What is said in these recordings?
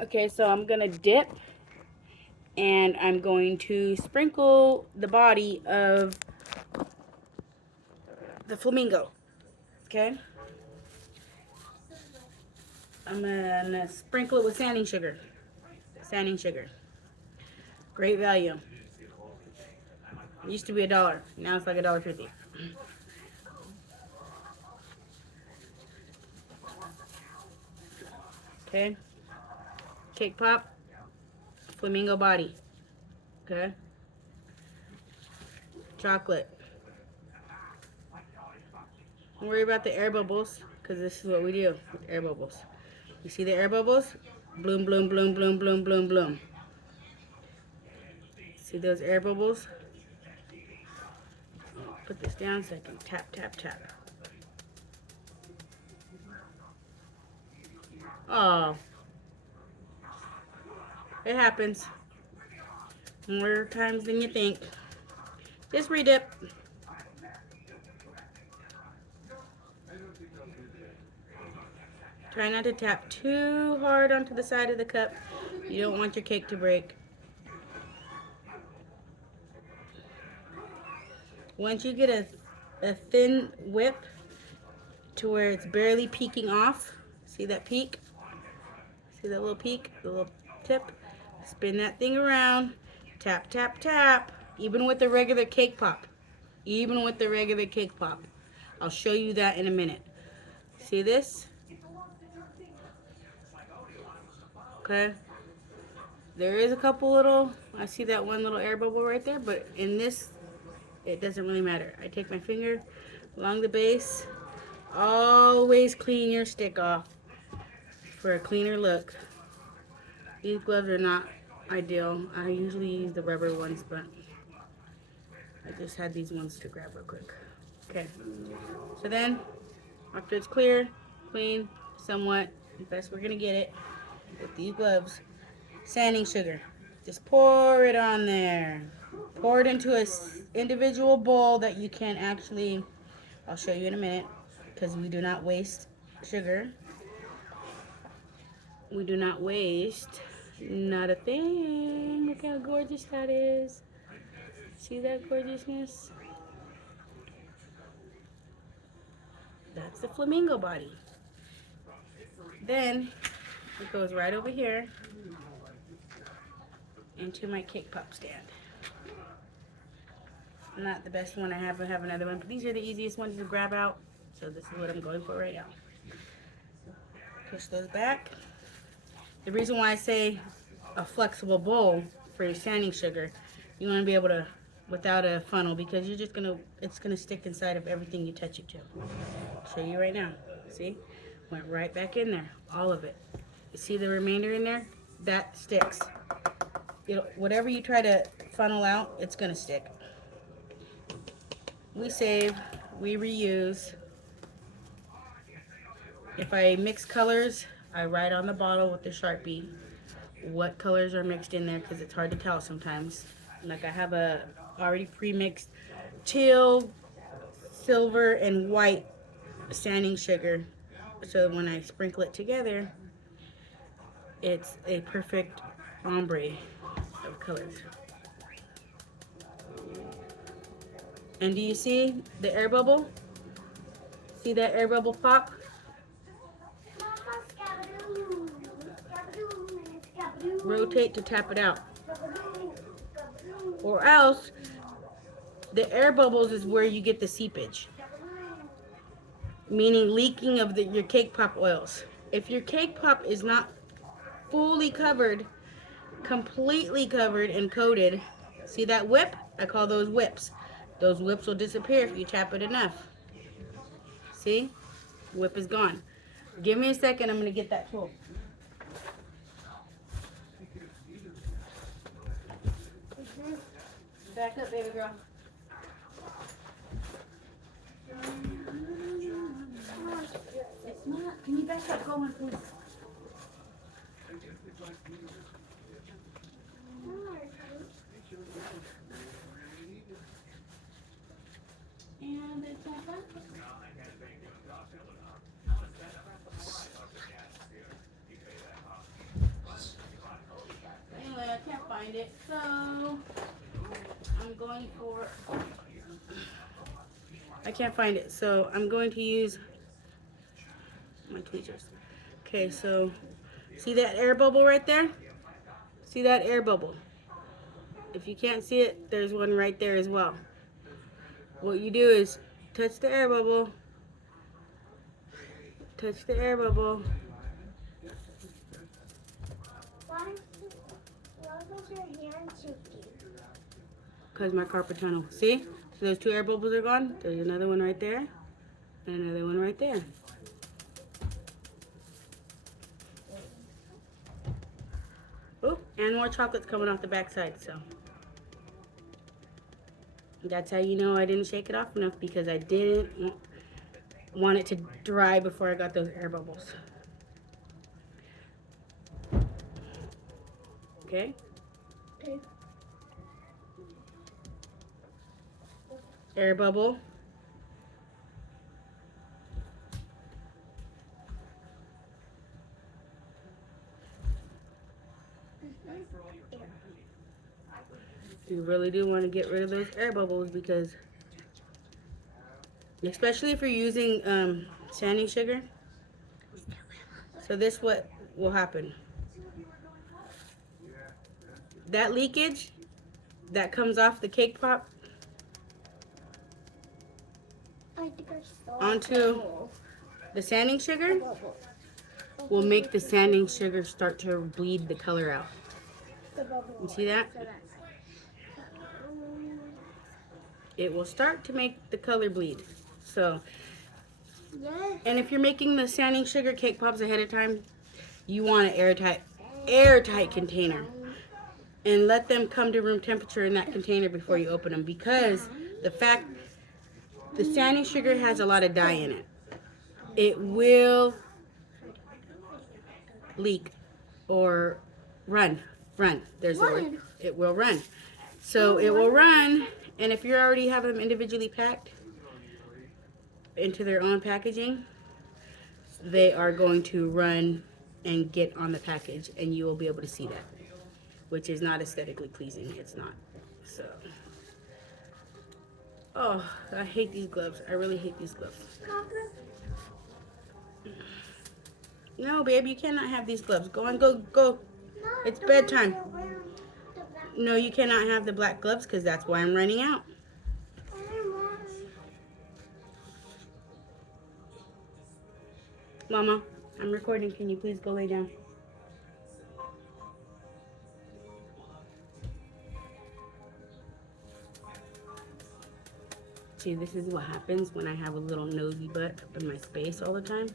Okay, so I'm gonna dip and I'm going to sprinkle the body of the flamingo. Okay, I'm gonna sprinkle it with sanding sugar. Sanding sugar, great value. It used to be $1, now it's like $1.50. Okay, cake pop, flamingo body. Okay, chocolate. Don't worry about the air bubbles, because this is what we do with air bubbles. You see the air bubbles? Bloom, bloom, bloom, bloom, bloom, bloom, bloom. See those air bubbles? Put this down so I can tap, tap, tap. Oh, it happens more times than you think. Just redip. Try not to tap too hard onto the side of the cup. You don't want your cake to break. Once you get a thin whip to where it's barely peeking off, see that peak? See that little peak, the little tip? Spin that thing around, tap, tap, tap, even with the regular cake pop. Even with the regular cake pop. I'll show you that in a minute. See this? Okay. There is a couple little, I see that one little air bubble right there, but in this, it doesn't really matter. I take my finger along the base. Always clean your stick off for a cleaner look. These gloves are not ideal. I usually use the rubber ones, but I just had these ones to grab real quick. Okay, so then after it's clear, clean, somewhat, the best we're gonna get it with these gloves, sanding sugar. Just pour it on there. Pour it into a individual bowl that you can actually, I'll show you in a minute, because we do not waste sugar. We do not waste not a thing. Look how gorgeous that is. See that gorgeousness? That's the flamingo body. Then it goes right over here into my cake pop stand. Not the best one I have another one, but these are the easiest ones to grab out. So this is what I'm going for right now. Push those back. The reason why I say a flexible bowl for your sanding sugar, you want to be able to, without a funnel, because you're just gonna, it's gonna stick inside of everything you touch it to. I'll show you right now. See? Went right back in there, all of it. You see the remainder in there? That sticks. Whatever you try to funnel out, it's gonna stick. We save, we reuse. If I mix colors, I write on the bottle with the Sharpie what colors are mixed in there, because it's hard to tell sometimes. Like I have a already pre-mixed teal, silver, and white sanding sugar, so when I sprinkle it together, it's a perfect ombre of colors. And do you see the air bubble? See that air bubble pop? Rotate to tap it out. Or else, the air bubbles is where you get the seepage, meaning leaking of your cake pop oils. If your cake pop is not fully covered, completely covered and coated, see that whip? I call those whips. Those whips will disappear if you tap it enough. See? Whip is gone. Give me a second, I'm going to get that tool. Back up, baby girl. It's not. Can you back up? Go on, please. And it's not back. find it. So I'm going for, I can't find it. So I'm going to use my tweezers. Okay, so see that air bubble right there? See that air bubble? If you can't see it, there's one right there as well. What you do is touch the air bubble, touch the air bubble. Why does your hand shaking? Because my carpet tunnel. See? So those two air bubbles are gone. There's another one right there and another one right there. Oh, and more chocolate's coming off the backside, so. That's how you know I didn't shake it off enough, because I didn't want it to dry before I got those air bubbles. Okay? Okay. Air bubble. You really do want to get rid of those air bubbles, because especially if you're using sanding sugar. So this what will happen. That leakage that comes off the cake pop onto the sanding sugar will make the sanding sugar start to bleed the color out. You see that? It will start to make the color bleed. So, and if you're making the sanding sugar cake pops ahead of time, you want an airtight container. And let them come to room temperature in that container before you open them, because the sanding sugar has a lot of dye in it. It will leak or run. There's the word. It will run. So it will run, and if you already have them individually packed into their own packaging, they are going to run and get on the package, and you will be able to see that, which is not aesthetically pleasing. It's not. So, oh, I hate these gloves. I really hate these gloves. No, babe, you cannot have these gloves. Go on, go. It's bedtime. No, you cannot have the black gloves, because that's why I'm running out. Mama, I'm recording. Can you please go lay down? See, this is what happens when I have a little nosy butt up in my space all the time.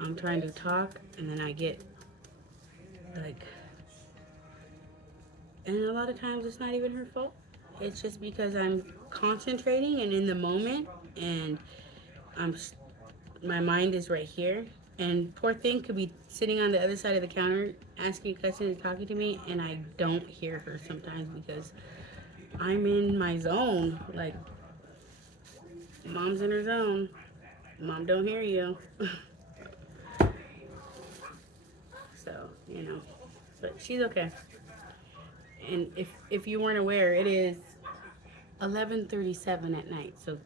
I'm trying to talk, and then I get, like, and a lot of times it's not even her fault. It's just because I'm concentrating and in the moment, and my mind is right here. And poor thing could be sitting on the other side of the counter asking questions and talking to me, and I don't hear her sometimes because I'm in my zone. Like, Mom's in her zone. Mom don't hear you. So, you know, but she's okay. And if you weren't aware, it is 11:37 at night. So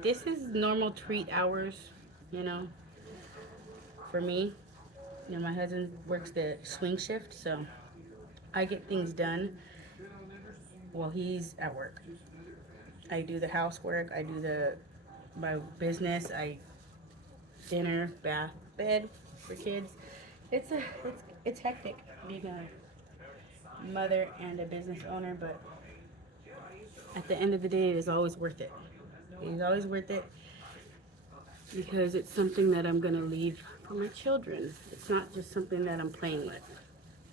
this is normal treat hours, you know, for me. You know, my husband works the swing shift, so I get things done while he's at work. I do the housework, I do my business, dinner, bath, bed for kids. It's hectic being a mother and a business owner, but at the end of the day, it is always worth it. It is always worth it, because it's something that I'm gonna leave for my children. It's not just something that I'm playing with.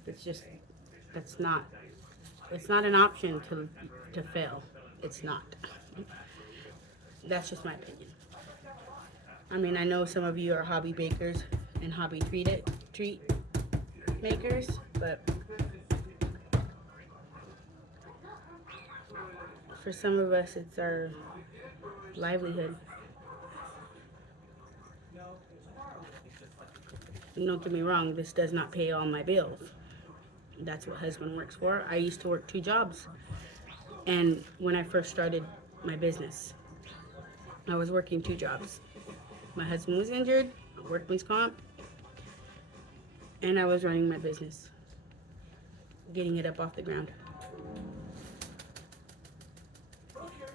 It's not an option to fail. It's not. That's just my opinion. I mean, I know some of you are hobby bakers and hobby treat makers, but for some of us, it's our livelihood. And don't get me wrong, this does not pay all my bills. That's what husband works for. I used to work 2 jobs. And when I first started my business, I was working 2 jobs. My husband was injured, workman's comp, and I was running my business, getting it up off the ground.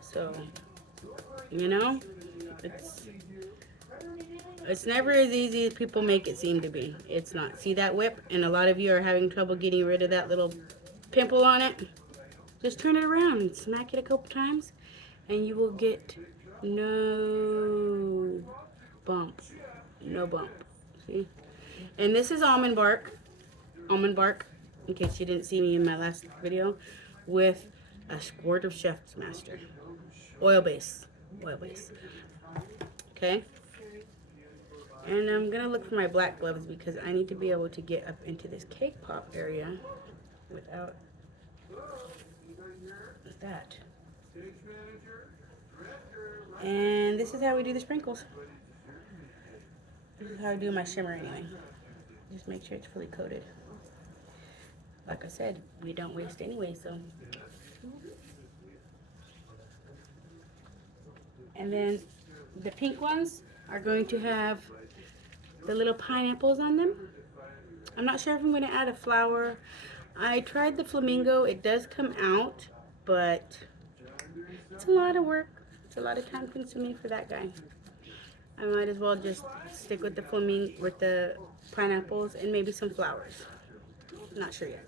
So, you know, it's it's never as easy as people make it seem to be. It's not. See that whip? And a lot of you are having trouble getting rid of that little pimple on it. Just turn it around and smack it a couple times, and you will get no bump. No bump. See? And this is almond bark. Almond bark, in case you didn't see me in my last video, with a squirt of Chef's Master. Oil base. Oil base. Okay? And I'm going to look for my black gloves because I need to be able to get up into this cake pop area without that. And this is how we do the sprinkles. This is how I do my shimmer anyway. Just make sure it's fully coated. Like I said, we don't waste anyway, so. And then the pink ones are going to have the little pineapples on them. I'm not sure if I'm going to add a flower. I tried the flamingo. It does come out, but it's a lot of work. It's a lot of time consuming for that guy. I might as well just stick with the flamingo, with the pineapples and maybe some flowers. Not sure yet.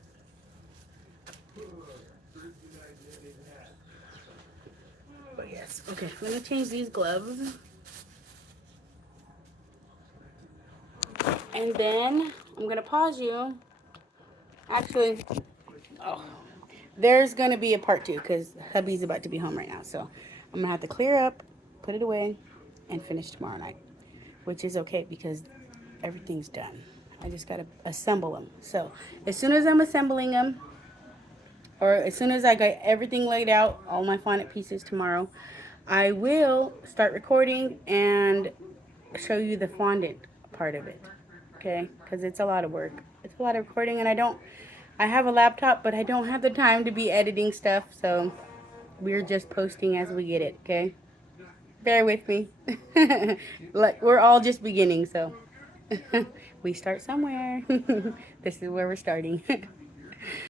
But yes, okay, let me change these gloves. And then I'm gonna pause you. Actually, oh, there's gonna be a part 2 because hubby's about to be home right now. So I'm gonna have to clear up, put it away, and finish tomorrow night, which is okay because everything's done. I just gotta assemble them. So as soon as I'm assembling them, or as soon as I got everything laid out, all my fondant pieces tomorrow, I will start recording and show you the fondant part of it. Okay? Because it's a lot of work. It's a lot of recording, and I have a laptop, but I don't have the time to be editing stuff, so we're just posting as we get it, okay? Bear with me. Like, we're all just beginning, so we start somewhere. This is where we're starting.